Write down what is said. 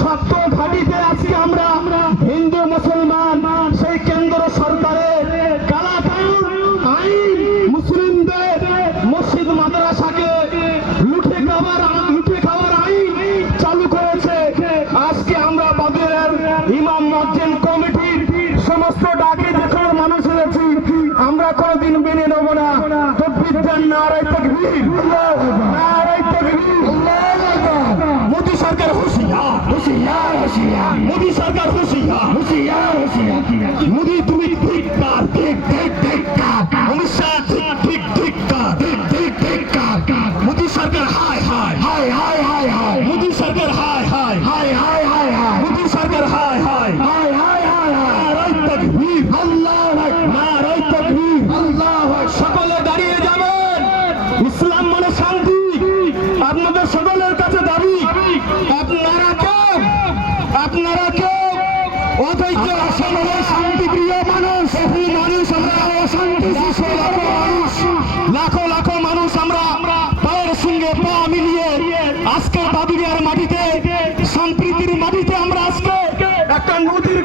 শক্ত ঘাঁটিতে আজকে আমরা হিন্দু মুসলমান সেই কেন্দ্র সরকারের কালাকানুন আইন মুসলিমদের মসজিদ মাদ্রাসাকে লুটে খাওয়ার আইন চালু করেছে। আজকে আমরা বাদুড়ের ইমাম মুয়াজ্জিন কমিটির সমস্ত ডাকে দেখার মানুষ হয়েছি, আমরা কোনোদিন মেনে নেব না। তাকবীর দেন, নারায়ে তাকবীর, নারায়ে তাকবীর। মোদী সরকার হুঁশিয়ার, হুঁশিয়ার, হুঁশিয়ার। মোদী সরকার হুঁশিয়ার, হুঁশিয়ার, হুঁশিয়ার। মোদী তুমি ধিক্কার, ধিক্কার। অমিত শাহ ধিক্কার, ধিক্কার। মোদী সরকার হায় হায় হায় হায় হায় হায়। মোদী সরকার হায় হায় হায় হায় হায় হায়। মোদী সরকার হায় হায় হায় হায় হায় হায়। নারায়ে তাকবীর, আল্লাহু আকবার, নারায়ে তাকবীর, আল্লাহু আকবার। সকলে দাঁড়িয়ে যাবেন। ইসলাম মানে শান্তি, আপনাদের সকলের কাছে দাবি। আপনারা কেউ অধৈর্য আসেন, শান্তিপ্রিয় মানুষ, আমরা অশান্তি মানুষ, লাখো লাখো মানুষ আমরা পায়ের সঙ্গে পা মিলিয়ে আজকে বাদুড়িয়ার মাটিতে, সম্প্রীতির মাটিতে আমরা আজকে একটা নদীর